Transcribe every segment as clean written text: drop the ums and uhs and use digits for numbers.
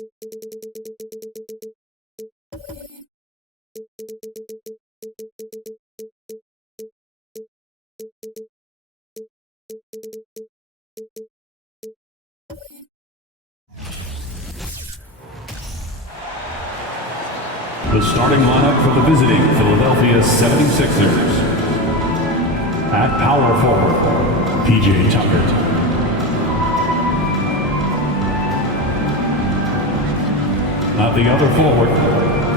The starting lineup for the visiting Philadelphia 76ers. At power forward, P.J. Tucker. At the other forward,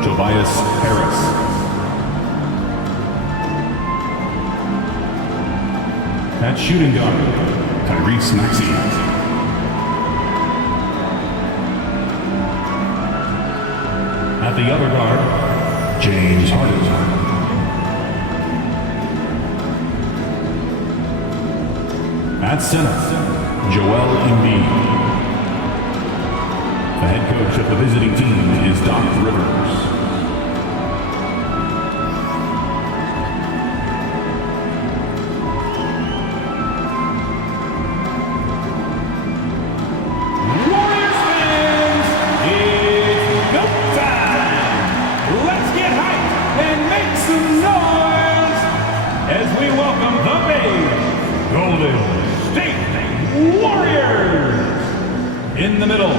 Tobias Harris. At shooting guard, Tyrese Maxey. At the other guard, James Harden. At center, Joel Embiid. The head coach of the visiting team is Doc Rivers. In the middle,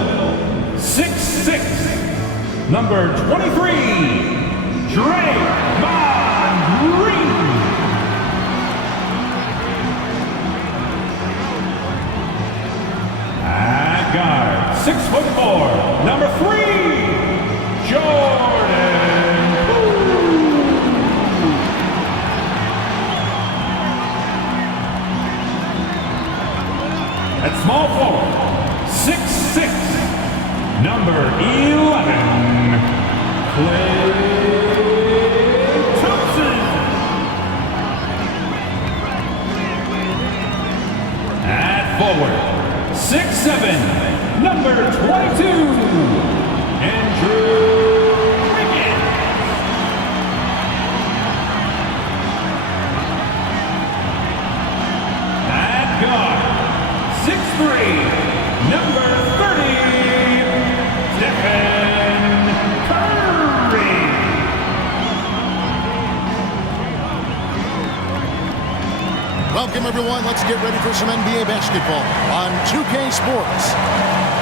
6'6", number 23, Draymond Green. At guard, 6'4", number 3, Jordan Poole. At small forward, 6'6", number 11, Klay Thompson. At forward, 6'7", number 22, Andrew Wiggins. At guard, 6'3", number 30, Stephen Curry. Welcome, everyone. Let's get ready for some NBA basketball on 2K Sports.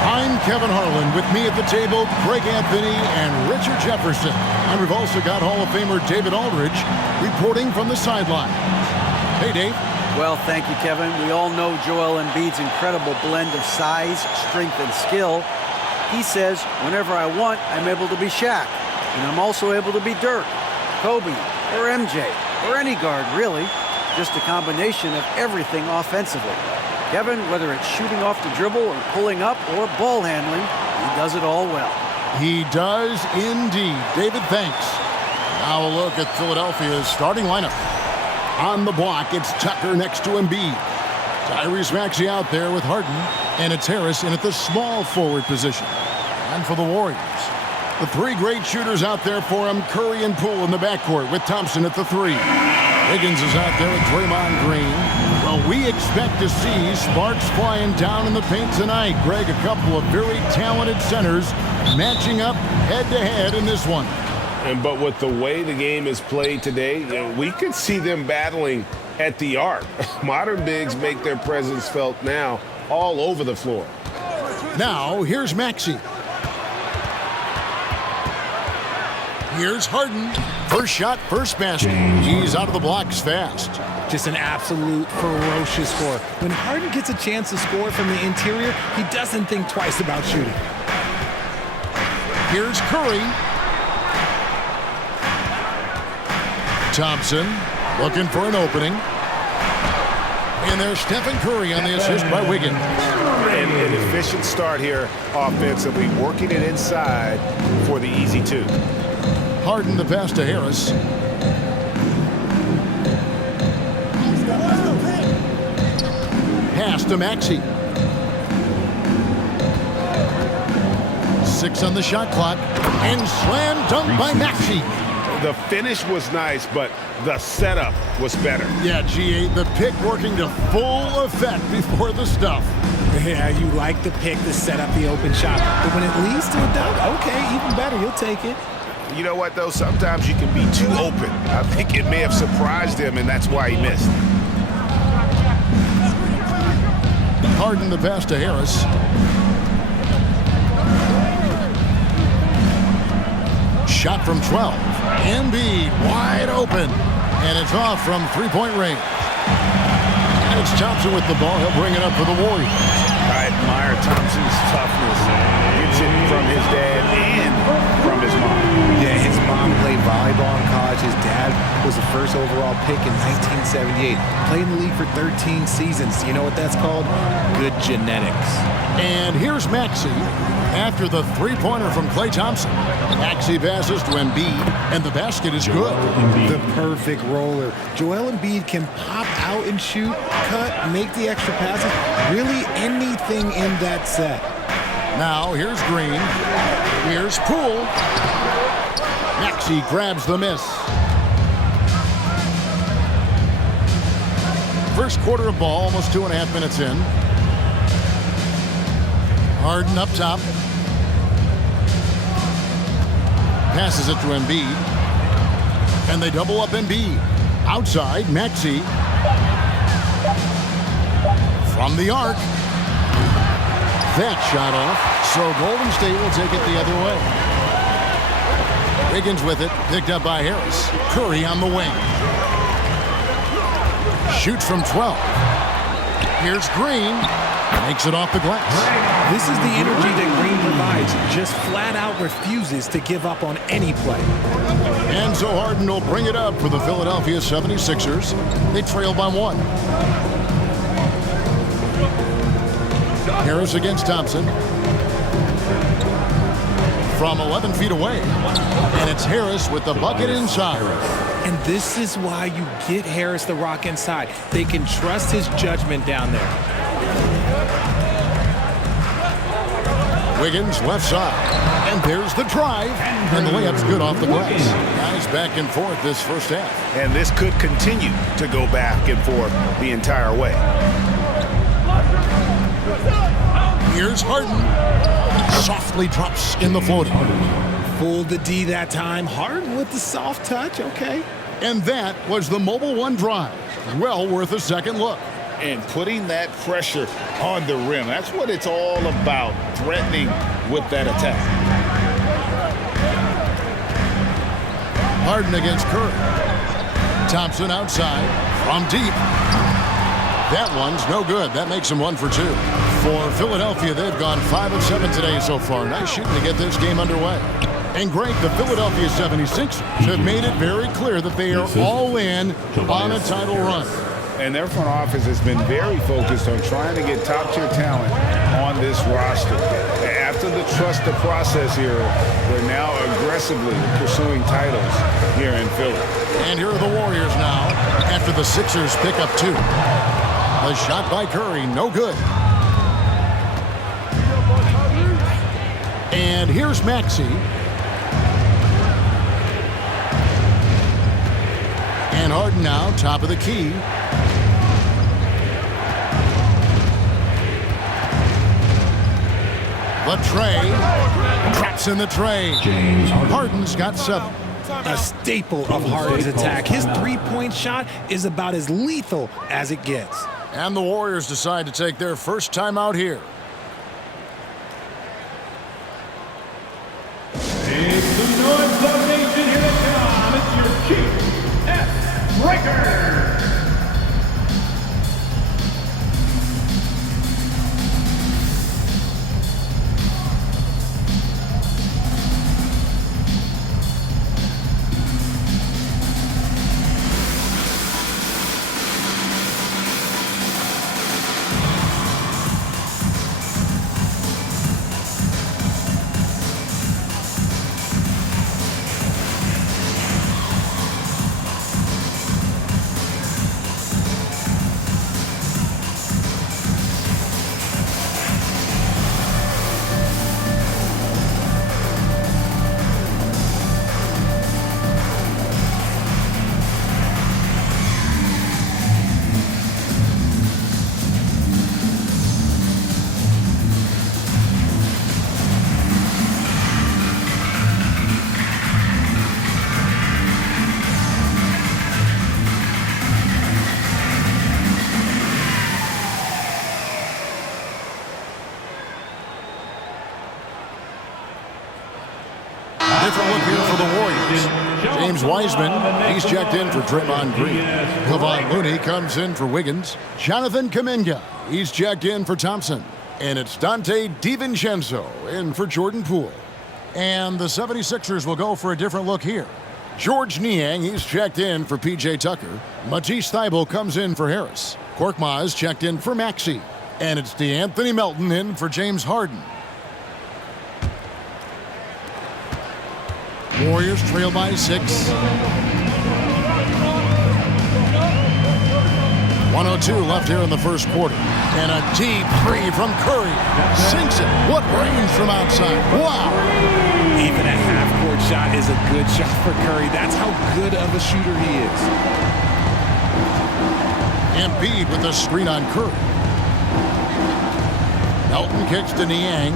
I'm Kevin Harlan. With me at the table, Greg Anthony and Richard Jefferson. And we've also got Hall of Famer David Aldridge reporting from the sideline. Hey, Dave. Well, thank you, Kevin. We all know Joel Embiid's incredible blend of size, strength, and skill. He says, whenever I want, I'm able to be Shaq. And I'm also able to be Dirk, Kobe, or MJ, or any guard, really. Just a combination of everything offensively. Kevin, whether it's shooting off the dribble or pulling up or ball handling, he does it all well. He does indeed. David, thanks. Now a look at Philadelphia's starting lineup. On the block, it's Tucker next to Embiid. Tyrese Maxey out there with Harden, and it's Harris in at the small forward position. And for the Warriors, the three great shooters out there for him, Curry and Poole in the backcourt with Thompson at the 3. Wiggins is out there with Draymond Green. Well, we expect to see sparks flying down in the paint tonight. Greg, a couple of very talented centers matching up head-to-head in this one. But with the way the game is played today, we could see them battling at the arc. Modern bigs make their presence felt now all over the floor. Now, here's Maxey. Here's Harden. First shot, first basket. He's out of the blocks fast. Just an absolute ferocious score. When Harden gets a chance to score from the interior, he doesn't think twice about shooting. Here's Curry. Thompson looking for an opening. And there's Stephen Curry on the assist by Wiggins. And an efficient start here offensively, working it inside for the easy 2. Harden the pass to Harris. Pass to Maxey. 6 on the shot clock. And slam dunk by Maxey. The finish was nice, but the setup was better. Yeah, G8, the pick working to full effect before the stuff. Yeah, you like the pick to set up the open shot. But when it leads to a dunk, okay, even better. You'll take it. You know what, though? Sometimes you can be too open. I think it may have surprised him, and that's why he missed. Harden the pass to Harris. Shot from 12. Embiid wide open. And it's off from three-point range. And it's Thompson with the ball. He'll bring it up for the Warriors. I admire Thompson's toughness. Gets it from his dad and from his mom. Yeah, his mom played volleyball in college. His dad was the first overall pick in 1978. Played in the league for 13 seasons. You know what that's called? Good genetics. And here's Maxey after the three-pointer from Klay Thompson. Maxey passes to Embiid, and the basket is good. The perfect roller. Joel Embiid can pop out and shoot, cut, make the extra passes. Really anything in that set. Now here's Green. Here's Poole. Maxey grabs the miss. First quarter of ball, almost 2.5 minutes in. Harden up top. Passes it to Embiid. And they double up Embiid. Outside, Maxey. From the arc. That shot off. So Golden State will take it the other way. Wiggins with it. Picked up by Harris. Curry on the wing. Shoots from 12. Here's Green. Makes it off the glass. This is the energy that Green provides. Just flat out refuses to give up on any play. And so Harden will bring it up for the Philadelphia 76ers. They trail by 1. Harris against Thompson. From 11 feet away. And it's Harris with the bucket inside. And this is why you get Harris the rock inside. They can trust his judgment down there. Wiggins left side. And there's the drive. And the layup's good off the glass. Guys back and forth this first half. And this could continue to go back and forth the entire way. Here's Harden. Softly drops in the floater. Fooled the D that time. Harden with the soft touch. Okay. And that was the Mobile One drive. Well worth a second look. And putting that pressure on the rim. That's what it's all about, threatening with that attack. Harden against Curry. Thompson outside from deep. That one's no good. That makes him 1 for 2. For Philadelphia, they've gone 5 of 7 today so far. Nice shooting to get this game underway. And Greg, the Philadelphia 76ers have made it very clear that they are all in on a title run. And their front office has been very focused on trying to get top-tier talent on this roster. After the trust the process era, they're now aggressively pursuing titles here in Philly. And here are the Warriors now after the Sixers pick up 2. The shot by Curry, no good. And here's Maxey. And Harden now, top of the key. The tray. Traps in the tray. Harden's got 7. A staple of Harden's attack. His three-point shot is about as lethal as it gets. And the Warriors decide to take their first time out here. It's the North Zone Nation, here they come. It's your Chief F. Breaker. different look here for the Warriors. James Wiseman, he's checked in for Draymond Green. Kevon Looney comes in for Wiggins. Jonathan Kuminga, he's checked in for Thompson. And it's Dante DiVincenzo in for Jordan Poole. And the 76ers will go for a different look here. George Niang, he's checked in for P.J. Tucker. Matisse Thybulle comes in for Harris. Korkmaz checked in for Maxey. And it's DeAnthony Melton in for James Harden. Warriors trail by 6. 1:02 left here in the first quarter. And a deep three from Curry. Sinks it. What range from outside. Wow. Even a half-court shot is a good shot for Curry. That's how good of a shooter he is. Embiid with the screen on Curry. Melton kicks to Niang.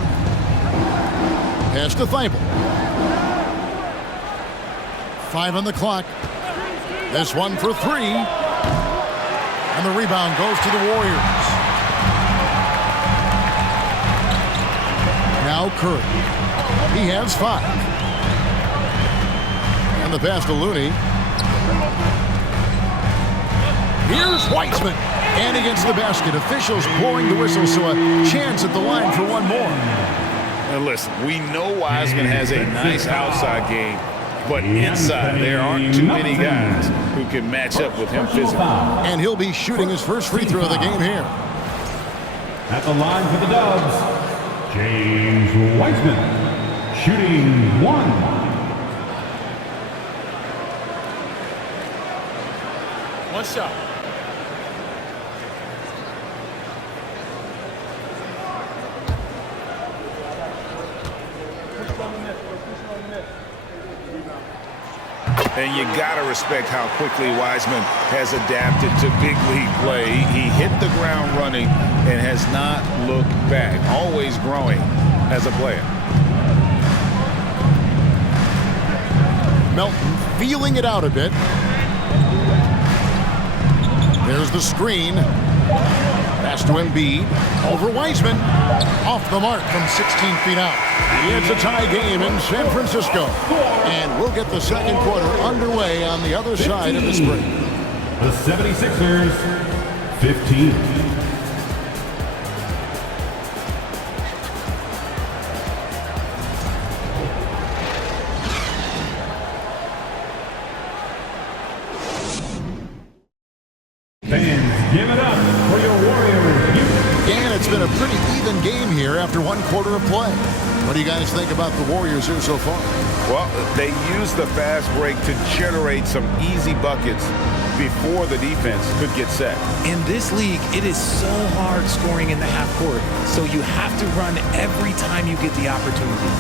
Pass to Thybulle. 5 on the clock. This one for 3. And the rebound goes to the Warriors. Now Curry. He has 5. And the pass to Looney. Here's Wiseman. And against the basket. Officials blowing the whistle, so a chance at the line for one more. Now listen, we know Wiseman has a nice outside game, but inside there aren't too many guys who can match up with him physically. And he'll be shooting his first free throw of the game here. At the line for the Dubs, James Wiseman, shooting 1. One shot. And you got to respect how quickly Wiseman has adapted to big league play. He hit the ground running and has not looked back, always growing as a player. Melton feeling it out a bit. There's the screen. Pass to Embiid. Over Wiseman. Off the mark from 16 feet out. It's a tie game in San Francisco. And we'll get the second quarter underway on the other side of this break. The 76ers, 15. Fans, give it up for your Warriors. And it's been a pretty even game here after one quarter of play. What do you guys think about the Warriors here so far? Well, they used the fast break to generate some easy buckets before the defense could get set. In this league, it is so hard scoring in the half court, so you have to run every time you get the opportunity.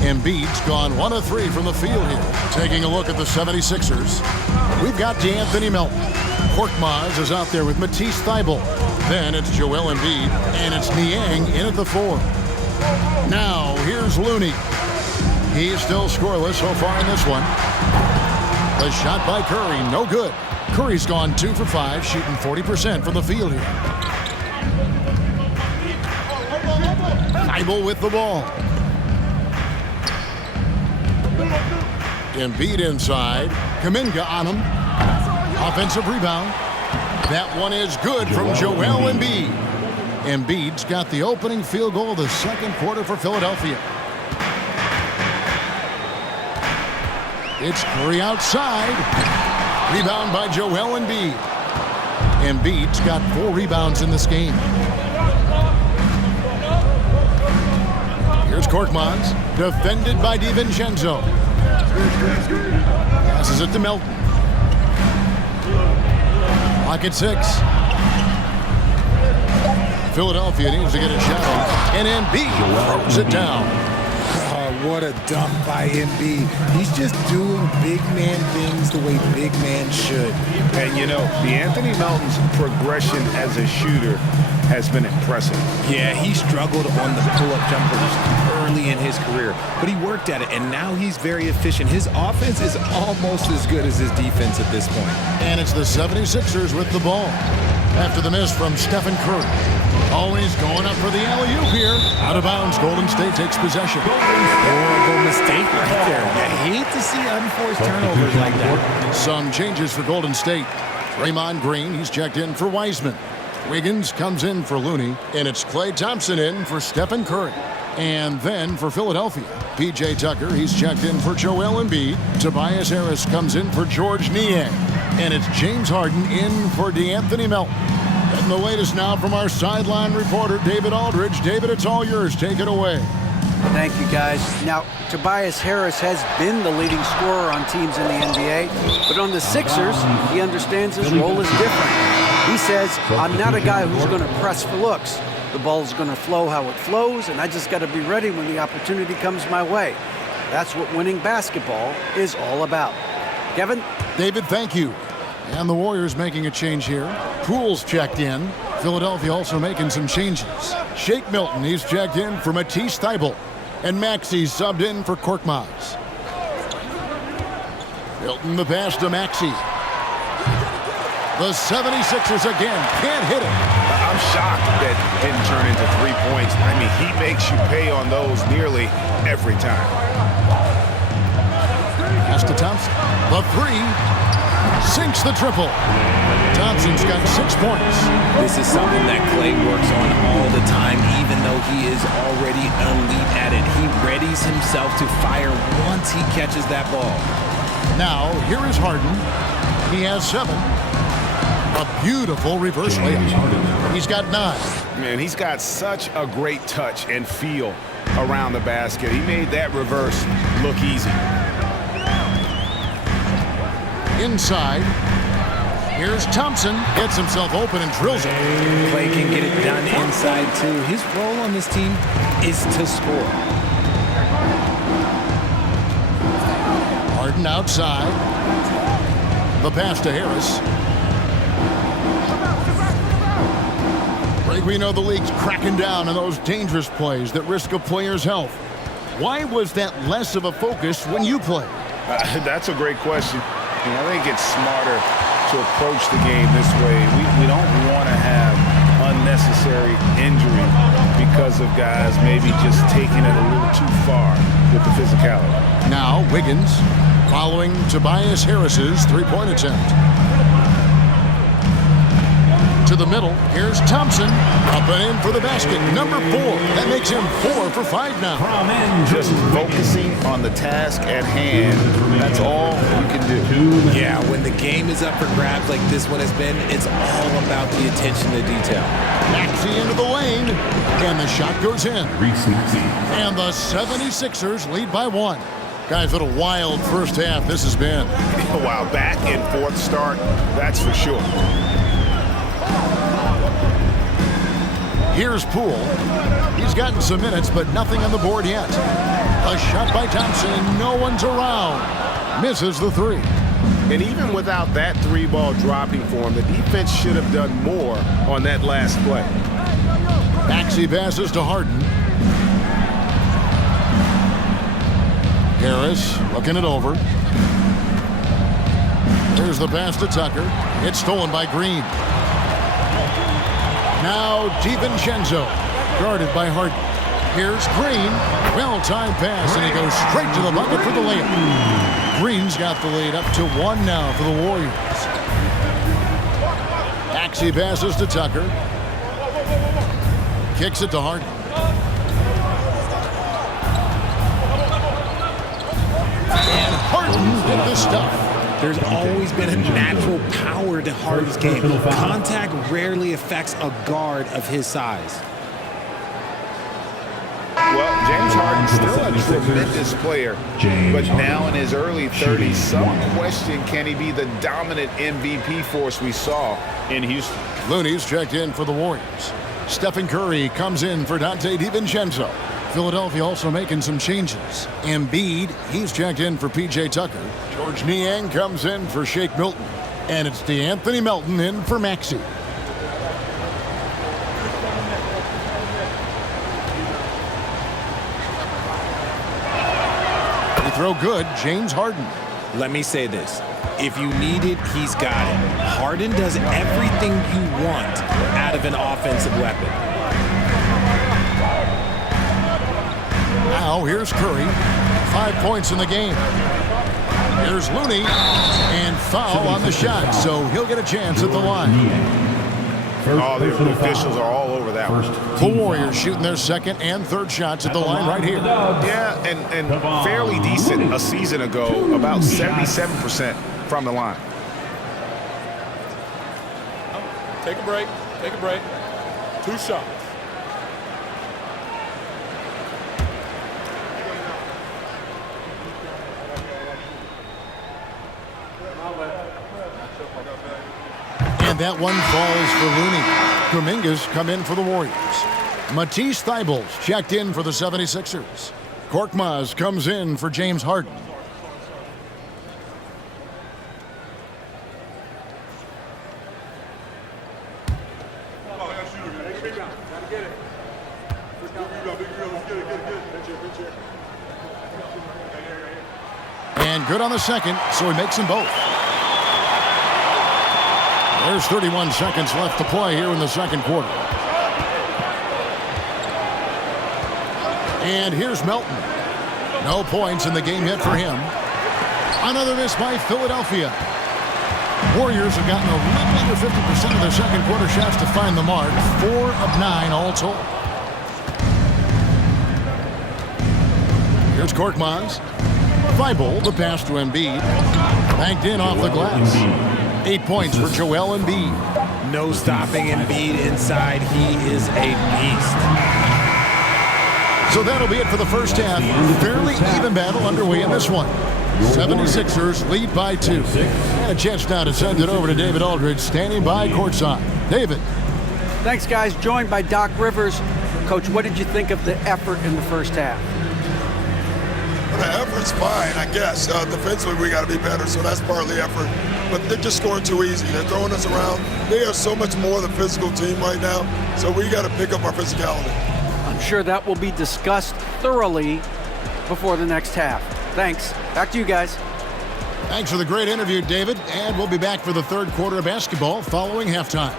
Embiid's gone 1 of 3 from the field here. Taking a look at the 76ers. We've got DeAnthony Melton. Korkmaz is out there with Matisse Thybulle. Then it's Joel Embiid, and it's Niang in at the 4. Now, here's Looney. He's still scoreless so far in this one. The shot by Curry, no good. Curry's gone 2 for 5, shooting 40% from the field here. Thybulle with the ball. Embiid inside. Kuminga on him. Offensive rebound. That one is good from Joel Embiid. Embiid's got the opening field goal of the second quarter for Philadelphia. It's Curry outside. Rebound by Joel Embiid. Embiid's got 4 rebounds in this game. Here's Korkmaz. Defended by DiVincenzo. Passes it to Melton. Clock at 6. Philadelphia needs to get a shot off. And Embiid throws it down. Oh, what a dunk by Embiid. He's just doing big man things the way big man should. And you know, DeAnthony Melton's progression as a shooter has been impressive. Yeah, he struggled on the pull-up jumpers early in his career, but he worked at it, and now he's very efficient. His offense is almost as good as his defense at this point. And it's the 76ers with the ball. after the miss from Stephen Curry. Always going up for the alley-oop here. Out of bounds, Golden State takes possession. Horrible mistake right there. I hate to see unforced turnovers like that. Some changes for Golden State. Draymond Green, he's checked in for Wiseman. Wiggins comes in for Looney, and it's Klay Thompson in for Stephen Curry. And then for Philadelphia, P.J. Tucker, he's checked in for Joel Embiid. Tobias Harris comes in for George Niang. And it's James Harden in for DeAnthony Melton. And the latest now from our sideline reporter, David Aldridge. David, it's all yours. Take it away. Thank you, guys. Now, Tobias Harris has been the leading scorer on teams in the NBA, but on the Sixers, he understands his role is different. He says, I'm not a guy who's going to press for looks. The ball's going to flow how it flows, and I just got to be ready when the opportunity comes my way. That's what winning basketball is all about. Kevin? David, thank you. And the Warriors making a change here. Poole's checked in. Philadelphia also making some changes. Shake Milton, he's checked in for Matisse Thybulle. And Maxey's subbed in for Korkmaz. Milton the pass to Maxey. The 76ers again can't hit it. I'm shocked that didn't turn into 3 points. I mean, he makes you pay on those nearly every time. Pass to Thompson. The three. Sinks the triple. Thompson's got 6 points. This is something that Klay works on all the time, even though he is already elite at it. He readies himself to fire once he catches that ball. Now, here is Harden. He has 7. A beautiful reverse layup. He's got 9. Man, he's got such a great touch and feel around the basket. He made that reverse look easy. Inside. Here's Thompson. Gets himself open and drills it. Klay can get it done inside, too. His role on this team is to score. Harden outside. The pass to Harris. Greg, we know the league's cracking down on those dangerous plays that risk a player's health. Why was that less of a focus when you played? That's a great question. And I think it's smarter to approach the game this way. We don't want to have unnecessary injury because of guys maybe just taking it a little too far with the physicality. Now Wiggins following Tobias Harris's three-point attempt. To the middle, here's Thompson. Up and in for the basket, number 4. That makes him 4 for 5 now. Just focusing on the task at hand, that's all you can do. Yeah, when the game is up for grabs like this one has been, it's all about the attention to detail. Maxey into the lane, and the shot goes in. And the 76ers lead by 1. Guys, what a wild first half this has been. Wow, back and forth start, that's for sure. Here's Poole. He's gotten some minutes, but nothing on the board yet. A shot by Thompson. No one's around. Misses the 3. And even without that 3-ball dropping for him, the defense should have done more on that last play. Maxey passes to Harden. Harris looking it over. There's the pass to Tucker. It's stolen by Green. Now DiVincenzo, guarded by Harden. Here's Green. Well-timed pass, and he goes straight to the bucket for the layup. Green's got the lead up to 1 now for the Warriors. Maxey passes to Tucker. Kicks it to Harden. And Harden did the stuff. There's always been a natural power to Harden's game. Contact rarely affects a guard of his size. Well, James Harden's still a tremendous player, but now in his early 30s, some question, can he be the dominant MVP force we saw in Houston? Looney's checked in for the Warriors. Stephen Curry comes in for Dante DiVincenzo. Philadelphia also making some changes. Embiid, he's checked in for P.J. Tucker. George Niang comes in for Shake Milton. And it's DeAnthony Melton in for Maxey. Free throw good, James Harden. Let me say this. If you need it, he's got it. Harden does everything you want out of an offensive weapon. Now here's Curry. 5 points in the game. Here's Looney. And foul on the shot, so he'll get a chance at the line. Oh, the officials are all over that one. The Warriors shooting their second and third shots at the line right here. Yeah, and fairly decent a season ago, about 77% from the line. Take a break. Take a break. 2 shots. And that one falls for Looney. Kuminga's come in for the Warriors. Matisse Thybulle checked in for the 76ers. Korkmaz comes in for James Harden. And good on the second, so he makes them both. There's 31 seconds left to play here in the second quarter. And here's Melton. No points in the game yet for him. Another miss by Philadelphia. Warriors have gotten a little under 50% of their second quarter shots to find the mark. 4 of 9 all told. Here's Korkmaz. Thybulle, the pass to Embiid. Banked in off the glass. 8 points for Joel Embiid. No stopping Embiid inside. He is a beast. So that'll be it for the first half. Fairly even battle underway in this one. 76ers lead by 2. And a chance now to send it over to David Aldridge, standing by courtside. David. Thanks, guys. Joined by Doc Rivers. Coach, what did you think of the effort in the first half? The effort's fine, I guess. Defensively, we got to be better, so that's partly effort. But they're just scoring too easy. They're throwing us around. They are so much more than physical team right now, so we got to pick up our physicality. I'm sure that will be discussed thoroughly before the next half. Thanks. Back to you guys. Thanks for the great interview, David. And we'll be back for the third quarter of basketball following halftime.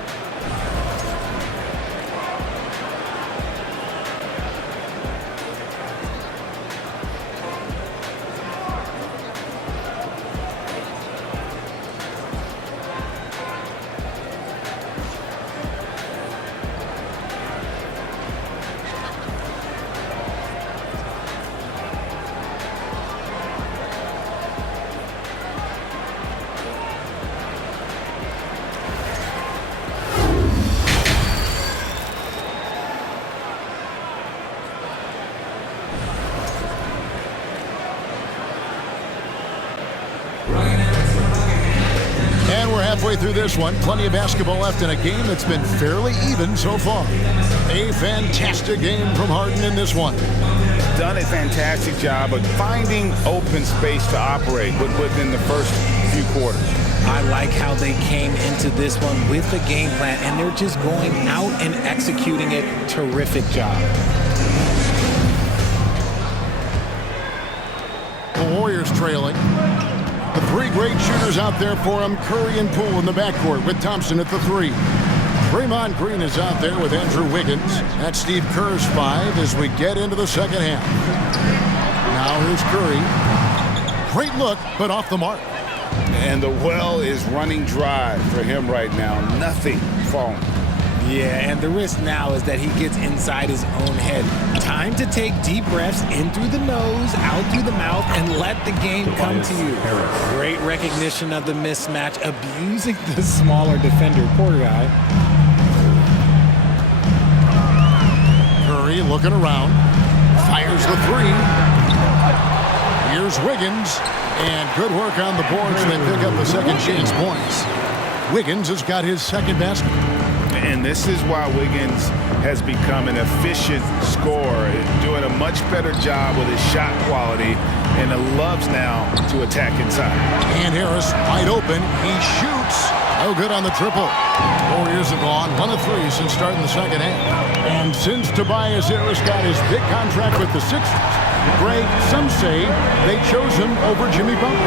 Halfway through this one, plenty of basketball left in a game that's been fairly even so far. A fantastic game from Harden in this one. Done a fantastic job of finding open space to operate within the first few quarters. I like how they came into this one with the game plan, and they're just going out and executing it. Terrific job. The Warriors trailing. The 3 great shooters out there for him, Curry and Poole in the backcourt with Thompson at the 3. Draymond Green is out there with Andrew Wiggins. That's Steve Kerr's 5 as we get into the second half. Now here's Curry. Great look, but off the mark. And the well is running dry for him right now. Nothing falling. Yeah, and the risk now is that he gets inside his own head. Time to take deep breaths in through the nose, out through the mouth, and let the game come to you. Great recognition of the mismatch, abusing the smaller defender. Poor guy. Curry looking around. Fires the 3. Here's Wiggins. And good work on the boards. They pick up the second chance points. Wiggins has got his second basket. And this is why Wiggins has become an efficient scorer, doing a much better job with his shot quality, and loves now to attack inside. And Harris wide open. He shoots, No good on the triple. Warriors have gone 1 of 3 since starting the second half. And since Tobias Harris got his big contract with the Sixers, Greg, some say they chose him over Jimmy Butler.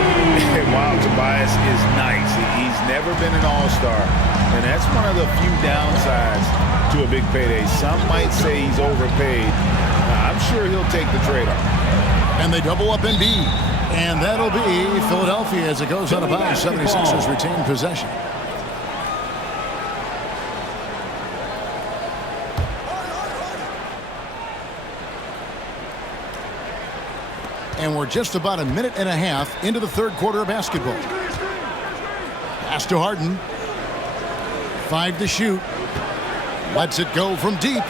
Wow, Tobias is nice. He's never been an all-star, and that's one of the few downsides to a big payday. Some might say he's overpaid. I'm sure he'll take the trade-off. And they double up Embiid. And that'll be Philadelphia as it goes out of bounds. 76ers retain possession. And we're just about a minute and a half into the third quarter of basketball. Pass to Harden. 5 to shoot. Lets it go from deep.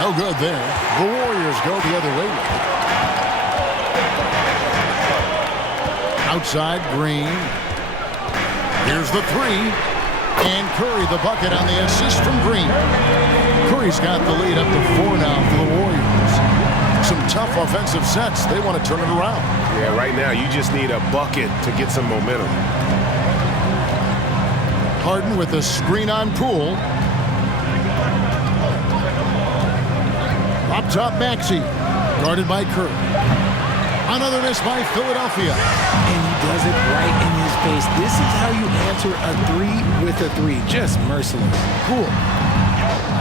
No good there. The Warriors go the other way. Outside, Green. Here's the 3. And Curry the bucket on the assist from Green. Curry's got the lead up to 4 now for the Warriors. Some tough offensive sets. They want to turn it around. Yeah, right now you just need a bucket to get some momentum. Harden with a screen on Poole. Up top, Maxey. Guarded by Curry. Another miss by Philadelphia. And he does it right in his face. This is how you answer a 3 with a 3. Just merciless. Cool.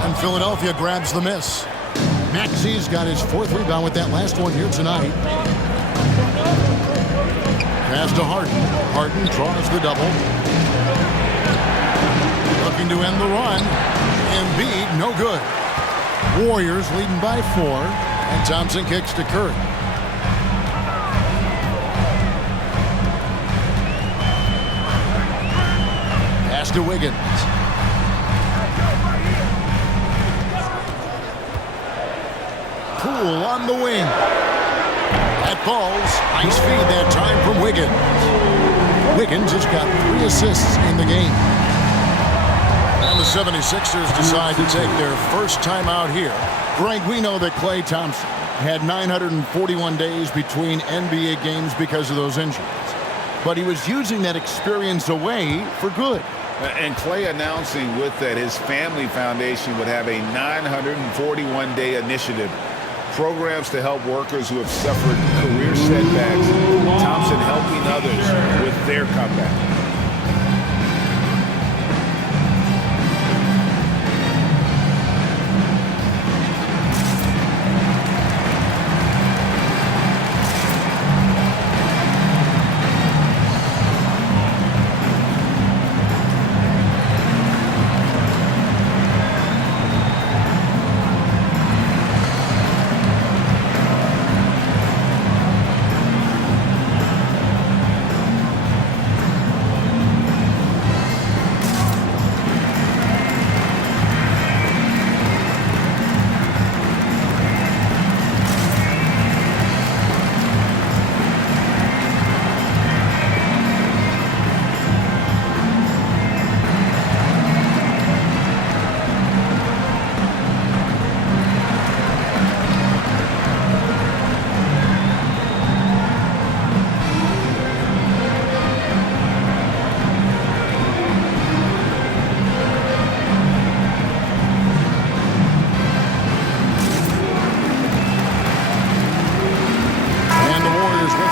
And Philadelphia grabs the miss. Maxey's got his 4th rebound with that last one here tonight. Pass to Harden. Harden draws the double. Looking to end the run. Embiid, no good. Warriors leading by 4. And Thompson kicks to Curry. Pass to Wiggins. Poole on the wing. That falls. Nice feed that time from Wiggins. Wiggins has got 3 assists in the game. And the 76ers decide to take their first time out here. Greg, we know that Klay Thompson had 941 days between NBA games because of those injuries. But he was using that experience away for good. And Klay announcing with that his family foundation would have a 941-day initiative. Programs to help workers who have suffered career setbacks. Thompson helping others with their comeback.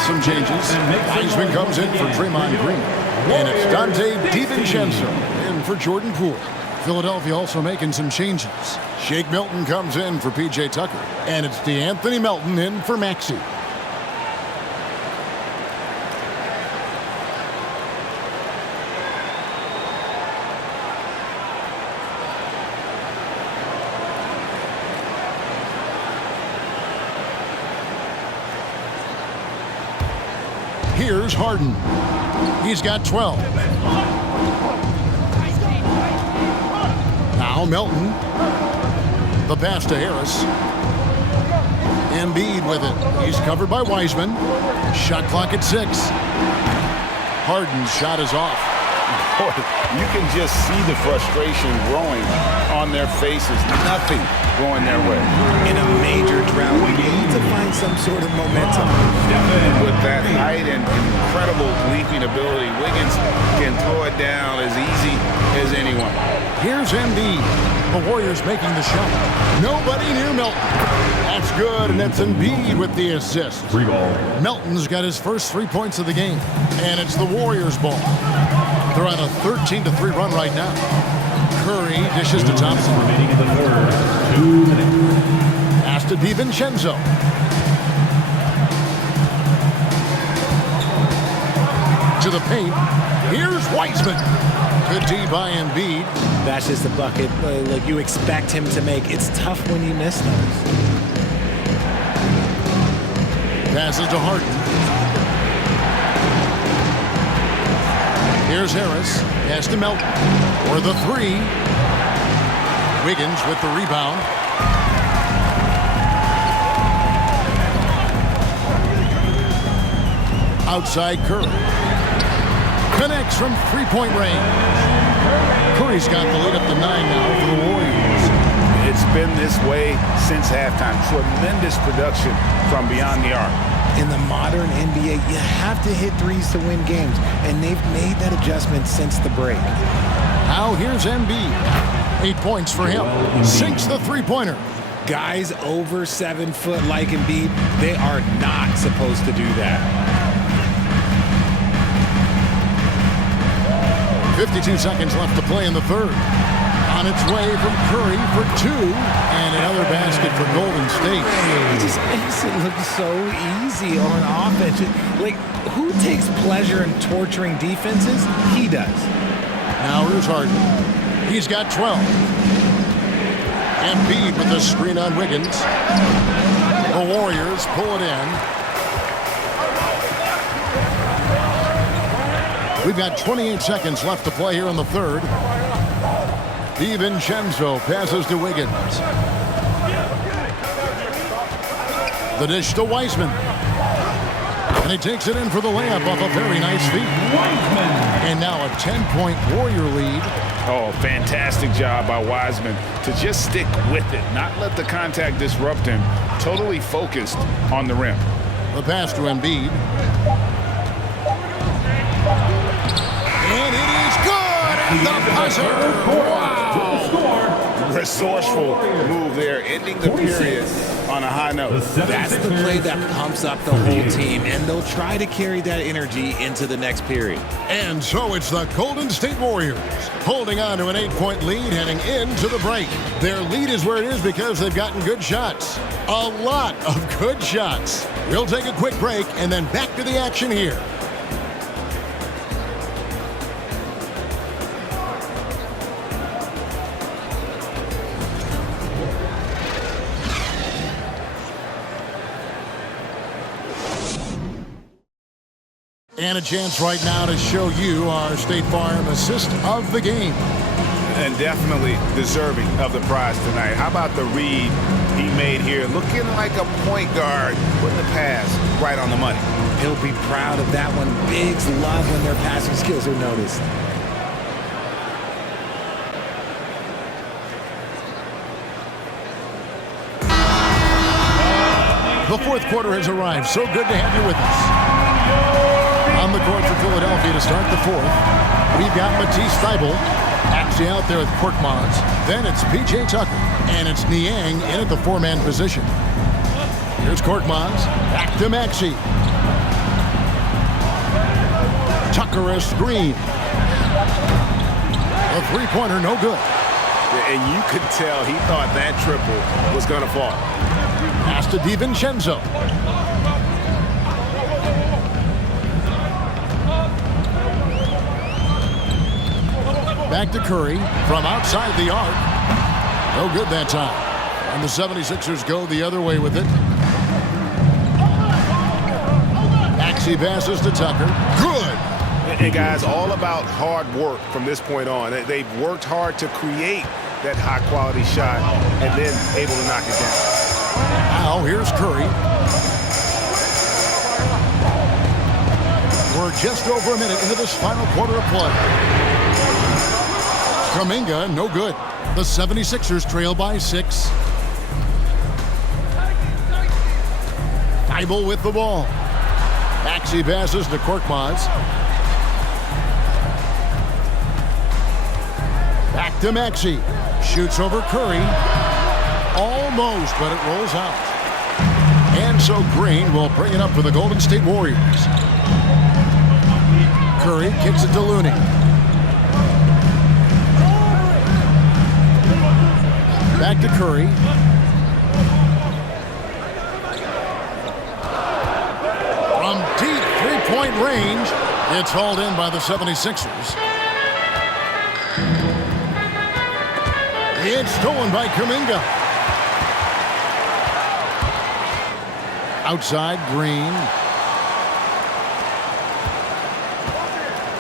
Some changes. Wiseman comes in for Draymond Green. And it's Dante DiVincenzo in for Jordan Poole. Philadelphia also making some changes. Shake Milton comes in for P.J. Tucker. And it's DeAnthony Melton in for Maxey. Here's Harden. He's got 12. Now Melton. The pass to Harris. Embiid with it. He's covered by Wiseman. Shot clock at 6. Harden's shot is off. boy, you can just see the frustration growing on their faces. Nothing going their way. In a major drought, we need to find some sort of momentum. With that height and incredible leaping ability, Wiggins can throw it down as easy as anyone. Here's Embiid. The Warriors making the shot. Nobody near Melton. That's good, and that's Embiid with the assist. Free ball. Melton's got his first 3 points of the game, and it's the Warriors' ball. They're on a 13-3 run right now. Curry dishes to Thompson. Remaining in the third. 2 minutes. Pass to DiVincenzo. To the paint. Here's Wiseman. Good D by Embiid. That's just a bucket like you expect him to make. It's tough when you miss those. Passes to Harden. Here's Harris. Pass to Melton. For the three. Wiggins with the rebound. Outside Curry. Connects from three-point range. Curry's got the lead up to 9 now for the Warriors. It's been this way since halftime. Tremendous production from beyond the arc. In the modern NBA, you have to hit threes to win games, and they've made that adjustment since the break. Now here's Embiid. 8 points for him. Sinks the three-pointer. Guys over 7 foot like Embiid, they are not supposed to do that. 52 seconds left to play in the third. On its way from Curry for 2, and another basket for Golden State. It just makes it look so easy on offense. Like, who takes pleasure in torturing defenses? He does. Now here's Harden. He's got 12. Embiid with the screen on Wiggins. The Warriors pull it in. We've got 28 seconds left to play here in the third. DiVincenzo passes to Wiggins. The dish to Wiseman. And he takes it in for the layup off a very nice feed. And now a 10-point Warrior lead. Oh, fantastic job by Wiseman to just stick with it, not let the contact disrupt him. Totally focused on the rim. The pass to Embiid. And it is good at the buzzer. Wow. Resourceful move there, ending the period on a high note. That's the play that pumps up the whole team, and they'll try to carry that energy into the next period. And so it's the Golden State Warriors holding on to an 8-point lead heading into the break. Their lead is where it is because they've gotten good shots. A lot of good shots. We'll take a quick break and then back to the action here. And a chance right now to show you our State Farm assist of the game. And definitely deserving of the prize tonight. How about the read he made here? Looking like a point guard with the pass right on the money. He'll be proud of that one. Bigs love when their passing skills are noticed. The fourth quarter has arrived. So good to have you with us. On the court for Philadelphia to start the fourth, we've got Matisse Thybulle actually out there with Korkmaz. Then it's P.J. Tucker, and it's Niang in at the four-man position. Here's Korkmaz, back to Maxey. Tucker a screen. A three-pointer, no good. And you could tell he thought that triple was going to fall. Pass to DiVincenzo. Back to Curry from outside the arc. No good that time. And the 76ers go the other way with it. Maxey passes to Tucker. Good. And guys, all about hard work from this point on. They've worked hard to create that high-quality shot and then able to knock it down. Now here's Curry. We're just over a minute into this final quarter of play. Kuminga, no good. The 76ers trail by 6. Thibault with the ball. Maxey passes to Korkmaz. Back to Maxey. Shoots over Curry. Almost, but it rolls out. And so Green will bring it up for the Golden State Warriors. Curry kicks it to Looney. Back to Curry. From deep three-point range, it's hauled in by the 76ers. It's stolen by Kuminga. Outside, Green.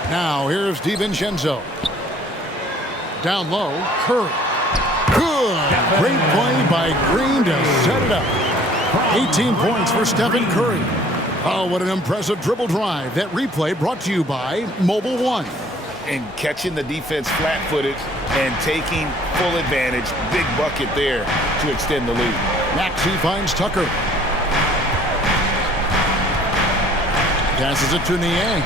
Now, here's DiVincenzo. Down low, Curry. Good. Great play by Green to set it up. 18 points for Stephen Curry. Oh, what an impressive dribble drive. That replay brought to you by Mobile One. And catching the defense flat-footed and taking full advantage. Big bucket there to extend the lead. Maxey finds Tucker. Passes it to Niang.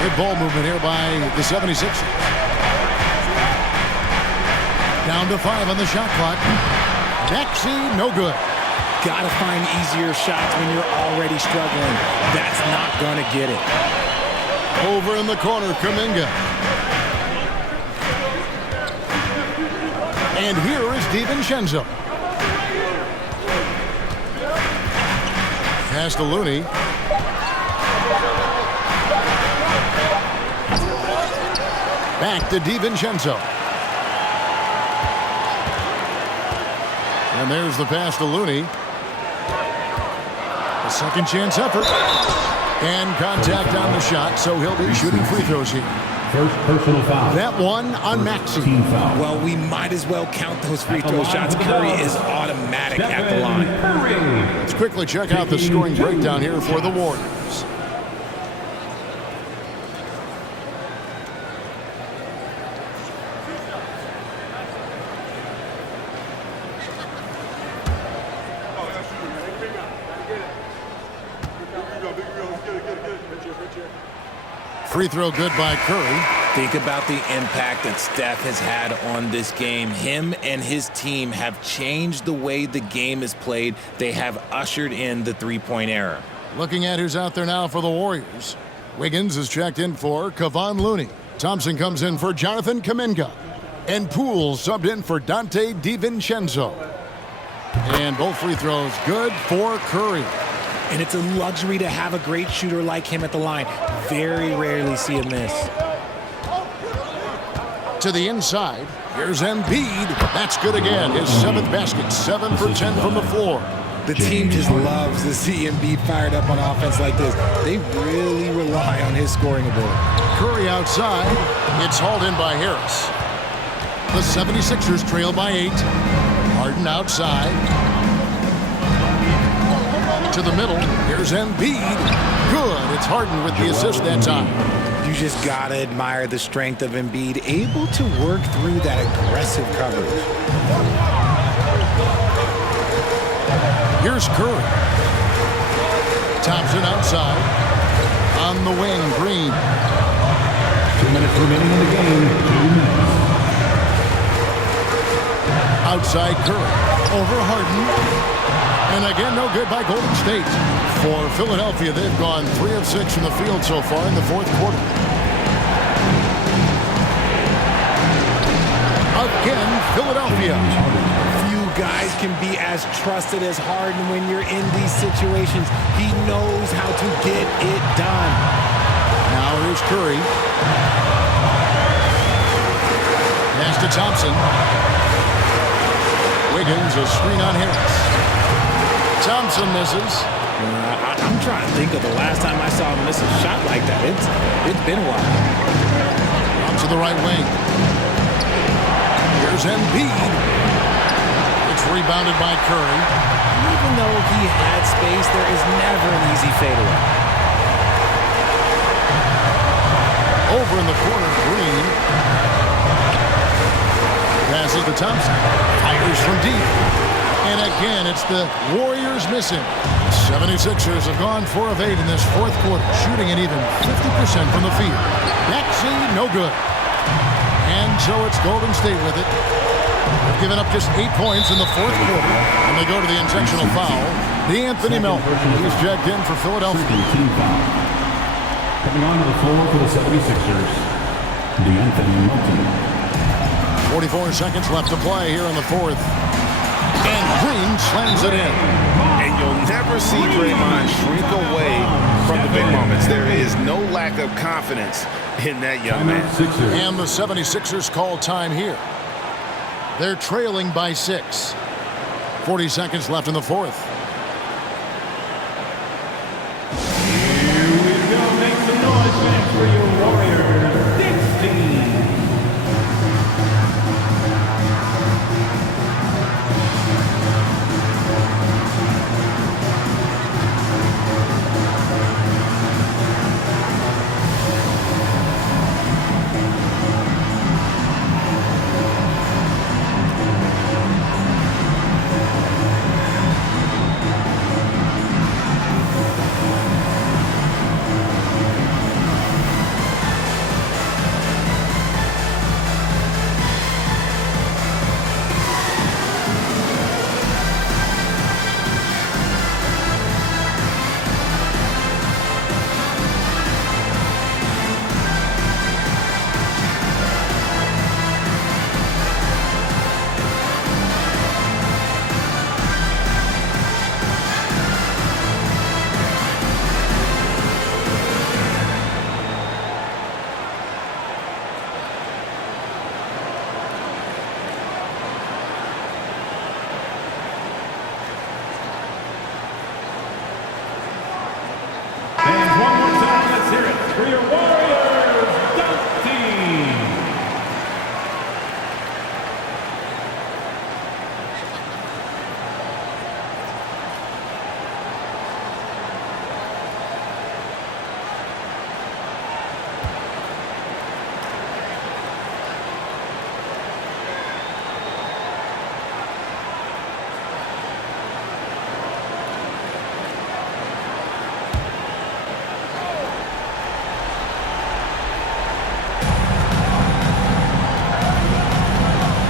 Good ball movement here by the 76ers. Down to 5 on the shot clock. Maxey, no good. Gotta find easier shots when you're already struggling. That's not gonna get it. Over in the corner, Kuminga. And here is DiVincenzo. Pass to Looney. Back to DiVincenzo. And there's the pass to Looney. A second chance effort. And contact on the shot, so he'll be shooting free throws here. First personal foul. That one on Maxey. Team foul. Well, we might as well count those free throw shots. Curry is automatic at the line. Let's quickly check out the scoring breakdown here for the Warriors. Free throw good by Curry. Think about the impact that Steph has had on this game. Him and his team have changed the way the game is played. They have ushered in the three-point era. Looking at who's out there now for the Warriors. Wiggins is checked in for Kevon Looney. Thompson comes in for Jonathan Kuminga. And Poole subbed in for Dante DiVincenzo. And both free throws good for Curry. And it's a luxury to have a great shooter like him at the line. Very rarely see a miss. To the inside, here's Embiid. That's good again. His 7th basket, 7 for 10 from the floor. The team just loves to see Embiid fired up on offense like this. They really rely on his scoring ability. Curry outside. It's hauled in by Harris. The 76ers trail by 8. Harden outside. To the middle, here's Embiid. Good, it's Harden with the assist that time. You just gotta admire the strength of Embiid, able to work through that aggressive coverage. Here's Curry. Thompson outside. On the wing, Green. 2 minutes remaining in the game. 2 minutes. Outside Curry. Over Harden. And again, no good by Golden State. For Philadelphia, they've gone 3 of 6 from the field so far in the 4th quarter. Again, Philadelphia. Few guys can be as trusted as Harden when you're in these situations. He knows how to get it done. Now here's Curry. Pass to Thompson. Wiggins, a screen on Harris. Thompson misses. I'm trying to think of the last time I saw him miss a shot like that. It's been a while. On to the right wing. Here's Embiid. It's rebounded by Curry. Even though he had space, there is never an easy fadeaway. Over in the corner, Green. Passes to Thompson. Fires from deep. And again, it's the Warriors missing. 76ers have gone 4 of 8 in this fourth quarter, shooting an even 50% from the field. Maxey, no good. And so it's Golden State with it. They've given up just 8 points in the fourth quarter, and they go to the intentional foul. D'Anthony Melton, he's checked in for Philadelphia. Team foul. Coming onto the floor for the 76ers, D'Anthony Melton. 44 seconds left to play here in the fourth. And Green slams it in. And you'll never see Draymond shrink away from the big moments. There is no lack of confidence in that young man. And the 76ers call time here. They're trailing by 6. 40 seconds left in the fourth. Here we go. Make some noise, fans, for your Warriors. 16. For your Warriors, Dunk Team.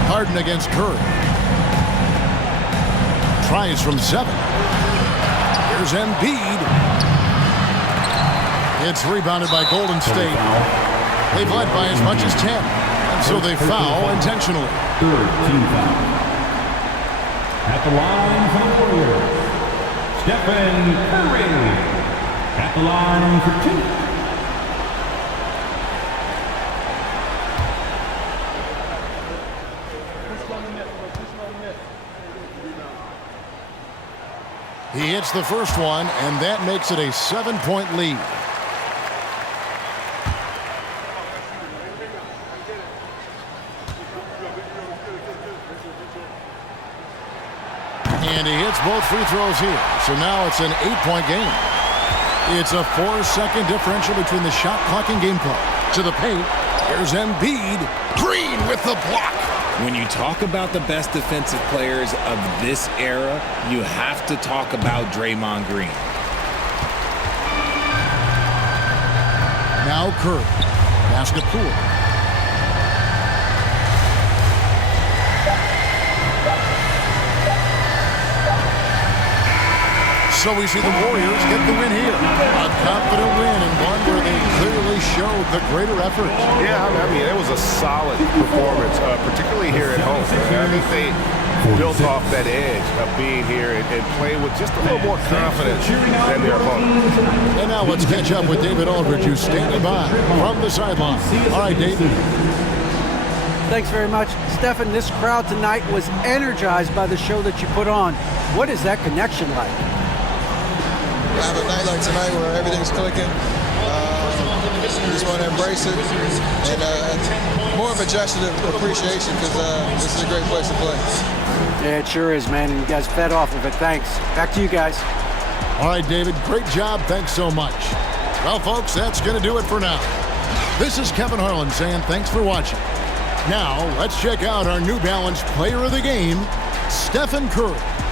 Harden against Curry. Tries from 7. Here's Embiid. It's rebounded by Golden State. They've led by as much as 10. And so they foul intentionally. Third team foul. At the line for the Warriors, Stephen Curry. At the line for 2. He hits the first one, and that makes it a 7-point lead. And he hits both free throws here. So now it's an 8-point game. It's a 4-second differential between the shot clock and game clock. To the paint, here's Embiid. Green with the block. When you talk about the best defensive players of this era, you have to talk about Draymond Green. Now Curry. Basket Poole. So we see the Warriors get the win here. A confident win and one where they clearly showed the greater effort. Yeah, I mean, it was a solid performance, particularly here at home. I think they built off that edge of being here and playing with just a little more confidence than their opponent. And now let's catch up with David Aldridge, who's standing by from the sideline. All right, David. Thanks very much. Stephen, this crowd tonight was energized by the show that you put on. What is that connection like? Have a night like tonight where everything's clicking. We just want to embrace it, and more of a gesture of appreciation because this is a great place to play. Yeah, it sure is, man, and you guys fed off of it. Thanks. Back to you guys. All right, David, great job. Thanks so much. Well, folks, that's going to do it for now. This is Kevin Harlan saying thanks for watching. Now, let's check out our New Balance player of the game, Stephen Curry.